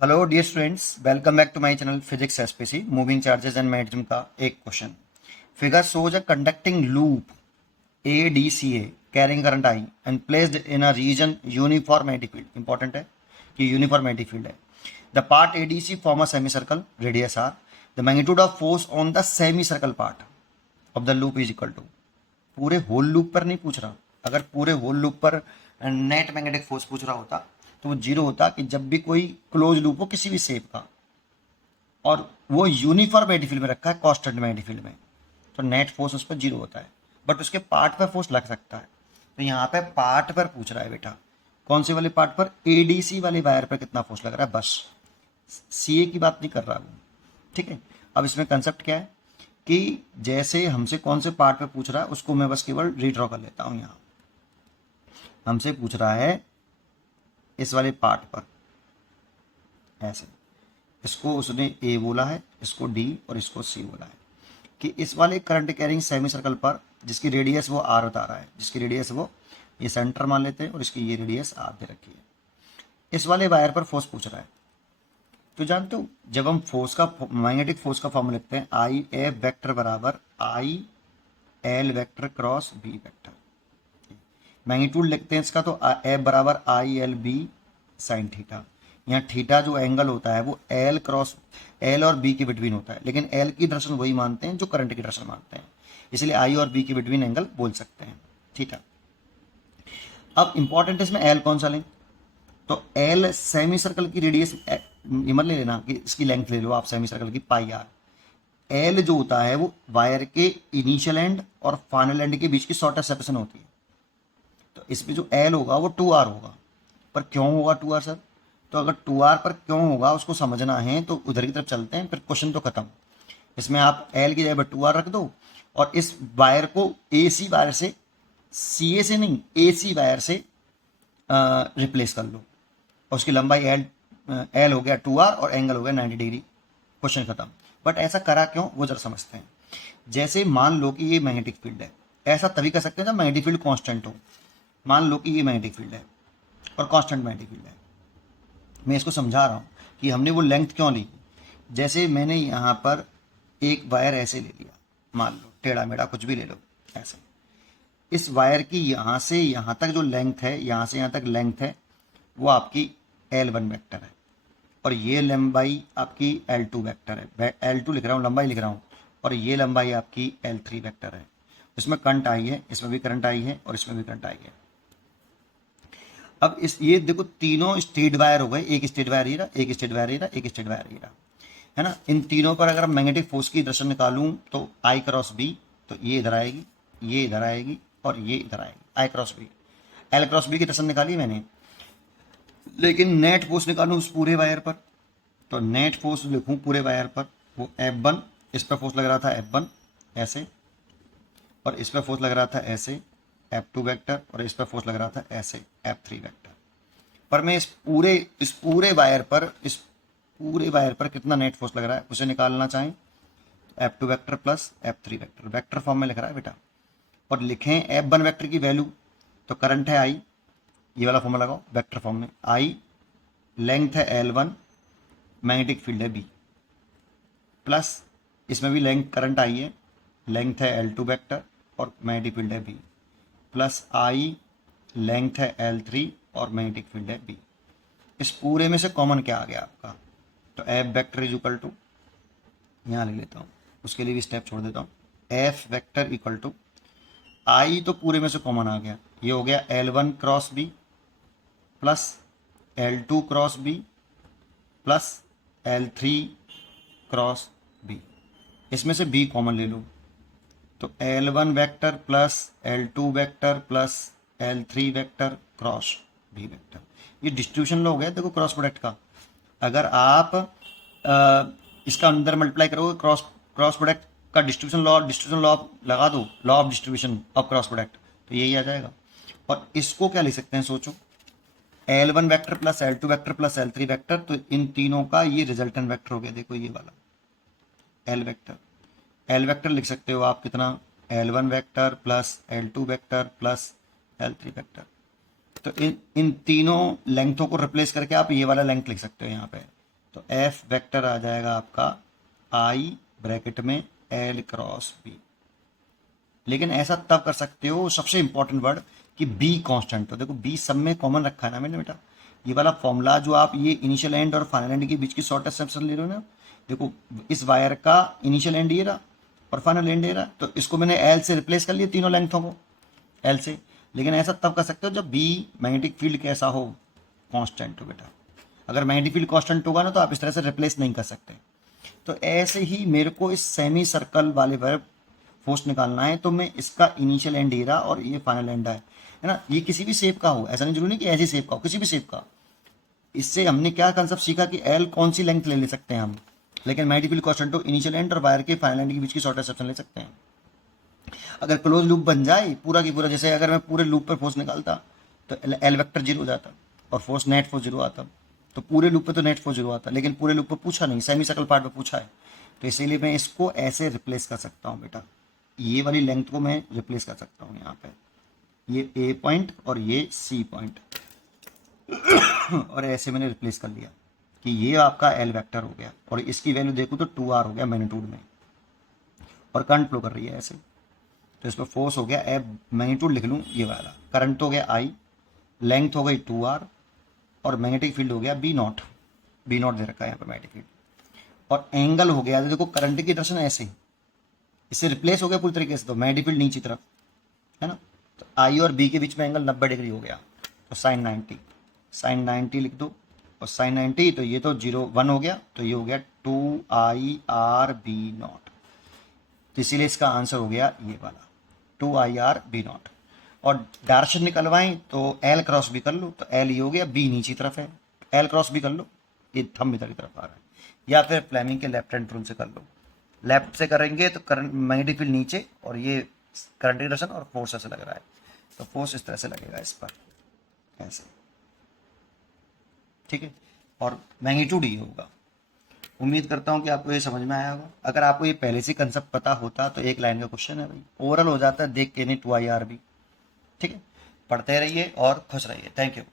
Hello dear students, welcome back to my channel physics SPC moving charges and magnetism का एक क्वेश्चन। Figure shows a conducting loop ADCA carrying current I and placed in a region uniform magnetic field. Important है कि uniform magnetic field है। The part ADC form a semi circle radius R। The magnitude of force on the semi circle part of the loop is equal to. पूरे whole loop पर नहीं पूछ रहा। अगर पूरे होल लूप पर net magnetic force पूछ रहा होता तो वो जीरो होता कि जब भी कोई क्लोज लूप हो किसी भी शेप का और वो यूनिफॉर्म मैग्नेटिक फील्ड में रखा है कांस्टेंट मैग्नेटिक फील्ड में, तो नेट फोर्स उस पर जीरो होता है। बट उसके पार्ट पर फोर्स लग सकता है। तो यहाँ पे पार्ट पर पूछ रहा है बेटा। कौन से वाले पार्ट पर? ADC वाले वायर पर कितना फोर्स लग रहा है, बस। CA की बात नहीं कर रहा वो। ठीक है। अब इसमें कंसेप्ट क्या है कि जैसे हमसे कौन से पार्ट पे पूछ रहा है उसको मैं बस केवल रीड्रॉ कर लेता हूँ। यहाँ हमसे पूछ रहा है इस वाले पार्ट पर ऐसे, इसको उसने A बोला है, इसको D और इसको C बोला है कि इस वाले करंट कैरिंग सेमी सर्कल पर जिसकी रेडियस वो R बता रहा है, जिसकी रेडियस वो ये सेंटर मान लेते हैं और इसकी ये रेडियस R दे रखी है। इस वाले वायर पर फोर्स पूछ रहा है। तो जानते हो जब हम फोर्स का मैग्नेटिक फोर्स का फॉर्मूला लिखते हैं I A वेक्टर बराबर I L vector cross B vector. Magnitude लिखते हैं इसका तो F बराबर ILB साइन थीटा। यहाँ थीटा जो एंगल होता है वो L क्रॉस L और B के बिटवीन होता है, लेकिन L की डायरेक्शन वही मानते हैं जो करंट की डायरेक्शन मानते हैं, इसलिए I और B के बिटवीन एंगल बोल सकते हैं थीटा। अब इंपॉर्टेंट इसमें L कौन सा लें? तो L सेमी सर्कल की रेडियस मत ले लेना कि इसकी लेंथ ले लो आप सेमी सर्कल की पाई आर। L जो होता है वो वायर के इनिशियल एंड और फाइनल एंड के बीच की शॉर्टेस्ट सेपरेशन होती है। तो इसमें जो L होगा वो 2R होगा। पर क्यों होगा 2R सर? तो अगर 2R पर क्यों होगा उसको समझना है तो उधर की तरफ चलते हैं, फिर क्वेश्चन तो खत्म। इसमें आप L की जगह 2R रख दो और इस वायर को AC वायर से, CA से नहीं AC वायर से रिप्लेस कर लो और उसकी लंबाई L हो गया 2R और एंगल हो गया 90 डिग्री। क्वेश्चन खत्म। बट ऐसा करा क्यों वो जरा समझते हैं। जैसे मान लो कि ये मैग्नेटिक फील्ड है, ऐसा तभी कर सकते हैं जब मैग्नेटिक फील्ड कांस्टेंट हो। मान लो कि ये मैग्नेटिक फील्ड है और कांस्टेंट मैग्नेटिक फील्ड है। मैं इसको समझा रहा हूँ कि हमने वो लेंथ क्यों ली। जैसे मैंने यहाँ पर एक वायर ऐसे ले लिया, मान लो टेढ़ा मेढ़ा कुछ भी ले लो ऐसे। इस वायर की यहाँ से यहाँ तक जो लेंथ है, यहाँ से यहाँ तक लेंथ है, वो आपकी L1 वेक्टर है और ये लंबाई आपकी L2 वेक्टर है। L2 लिख रहा हूँ, लंबाई लिख रहा हूँ, और ये लंबाई आपकी L3 वेक्टर है। इसमें करंट आई है, इसमें भी करंट आई है और इसमें भी करंट आई है। अब इस ये देखो तीनों स्ट्रेट वायर हो गए, एक स्ट्रेट वायर ये रहा, एक स्ट्रेट वायर ये रहा, एक स्ट्रेट वायर ये रहा, है ना। इन तीनों पर अगर मैग्नेटिक फोर्स की डायरेक्शन निकालूं तो I क्रॉस B, तो ये इधर आएगी, ये इधर आएगी और ये इधर आएगी। I cross B, L cross B की डायरेक्शन निकाली मैंने, लेकिन नेट फोर्स निकालूं उस पूरे वायर पर, तो नेट फोर्स लिखूं पूरे वायर पर वो F1, इस पर फोर्स लग रहा था F1 ऐसे, और इस पर फोर्स लग रहा था ऐसे F2 वेक्टर, और इस पर फोर्स लग रहा था ऐसे F3 वेक्टर। पर मैं इस पूरे वायर पर कितना नेट फोर्स लग रहा है उसे निकालना चाहें तो F2 vector plus F3 vector, vector form में लिख रहा है बेटा। और लिखें F1 वेक्टर की वैल्यू, तो करंट है I, ये वाला फॉर्मूला लगाओ वेक्टर फॉर्म में। I लेंथ है L1, मैग्नेटिक फील्ड है B, प्लस इसमें भी लेंथ करंट I है, लेंथ है L2 वेक्टर और मैग्नेटिक फील्ड है B, प्लस I लेंथ है L3 और मैग्नेटिक फील्ड है B। इस पूरे में से कॉमन क्या आ गया आपका? तो F vector is equal to, यहाँ लिख लेता हूँ, उसके लिए भी स्टेप छोड़ देता हूँ। F vector equal to I तो पूरे में से कॉमन आ गया, ये हो गया L1 cross B plus L2 cross B plus L3 cross B। इसमें से B कॉमन ले लो, तो L1 vector plus L2 vector plus L3 vector cross B vector. ये डिस्ट्रीब्यूशन लॉ हो गया देखो क्रॉस प्रोडक्ट का। अगर आप इसका अंदर मल्टीप्लाई करोगे क्रॉस प्रोडक्ट का डिस्ट्रीब्यूशन लॉ लगा दो, law of distribution of cross product, तो यही आ जाएगा। और इसको क्या लिख सकते हैं सोचो, L1 vector plus L2 vector plus L3 vector, तो इन तीनों का ये रिजल्टेंट वेक्टर हो गया। देखो ये वाला L वेक्टर, L वेक्टर लिख सकते हो आप कितना, L1 vector plus L2 vector plus L3 vector. तो इन तीनों लेंथों को रिप्लेस करके आप ये वाला लेंथ लिख सकते हो यहाँ पे, तो एफ वेक्टर आ जाएगा आपका आई ब्रैकेट में एल क्रॉस बी। लेकिन ऐसा तब कर सकते हो, सबसे इंपॉर्टेंट वर्ड, कि बी कांस्टेंट हो। देखो बी सब में कॉमन रखा है ना मैंने बेटा, ये वाला फॉर्मूला जो आप ये इनिशियल एंड और फाइनल एंड के बीच की शॉर्टेस्ट सेक्शन ले रहे हो ना, देखो इस वायर का इनिशियल एंड ये रहा और फाइनल एंड ये रहा, तो इसको मैंने एल से रिप्लेस कर लिया तीनों लेंथों को एल से। लेकिन ऐसा तब कर सकते हो जब बी मैग्नेटिक फील्ड कैसा हो, कांस्टेंट हो बेटा। अगर मैग्नेटिक फील्ड कांस्टेंट होगा ना तो आप इस तरह से रिप्लेस नहीं कर सकते। तो ऐसे ही मेरे को इस सेमी सर्कल वाले वर्ब फोर्स निकालना है, तो मैं इसका इनिशियल एंड ये रहा और ये फाइनल एंड है ना, ये किसी भी शेप का हो, ऐसा नहीं जरूरी कि ऐसी शेप का हो, किसी भी शेप का। इससे हमने क्या कंसेप्ट सीखा कि एल कौन सी लेंथ ले सकते हैं हम, लेकिन मैग्नेटिक फील्ड कांस्टेंट हो इनिशियल एंड और वायर के फाइनल एंड के बीच की शॉर्टेस्ट सेक्शन ले सकते हैं। अगर क्लोज लूप बन जाए पूरा की पूरा, जैसे अगर मैं पूरे लूप पर फोर्स निकालता तो एल वेक्टर जीरो हो जाता और फोर्स नेट फोर्स जीरो आता, तो पूरे लूप पे तो नेट फोर्स जीरो आता, लेकिन पूरे लूप पे पूछा नहीं, सेमी सर्कल पार्ट पे पूछा है। तो इसीलिए मैं इसको ऐसे रिप्लेस कर सकता हूँ बेटा, ये वाली लेंथ को मैं रिप्लेस कर सकता हूँ यहाँ पे, ये ए पॉइंट और ये सी पॉइंट और ऐसे मैंने रिप्लेस कर लिया कि ये आपका एल वेक्टर हो गया और इसकी वैल्यू देखूँ तो 2r हो गया मैग्नीट्यूड में, और करंट फ्लो कर रही है ऐसे। तो इस पर फोर्स हो गया एफ, मैग्नीट्यूड लिख लूँ ये वाला, करंट हो गया आई, लेंथ हो गई 2r और मैग्नेटिक फील्ड हो गया बी नॉट, बी नॉट दे रखा है यहाँ पर मैग्नेटिक फील्ड, और एंगल हो गया, देखो करंट की डायरेक्शन ऐसे, इससे रिप्लेस हो गया पूरी तरीके से, तो मैग्नेटिक फील्ड नीचे तरफ है ना, तो आई और बी के बीच में एंगल 90 डिग्री हो गया, तो साइन 90, साइन 90 लिख दो, और साइन 90 तो ये तो 0 1 हो गया, तो ये हो गया 2IR/B0, तो इसीलिए इसका आंसर हो गया ये वाला 2IR/B0। और डायरेक्शन निकलवाएं तो एल क्रॉस बी कर लो, तो एल ये हो गया, बी नीचे तरफ है, एल क्रॉस बी कर लो, ये थंब इधर की तरफ आ रहा है, या फिर फ्लेमिंग के लेफ्ट हैंड रूल से कर लो। लेफ्ट से करेंगे तो करंट मैग्नेटिक फील्ड नीचे और ये करंट की डायरेक्शन और फोर्स ऐसे लग रहा है, तो फोर्स इस तरह से लगेगा इस पर ऐसे, ठीक है, और मैग्नीट्यूड ही होगा। उम्मीद करता हूँ कि आपको ये समझ में आया होगा। अगर आपको ये पहले से कंसेप्ट पता होता तो एक लाइन का क्वेश्चन है भाई, ओवरऑल हो जाता है देख के नहीं 2IR भी, ठीक है। पढ़ते रहिए और खुश रहिए, थैंक यू।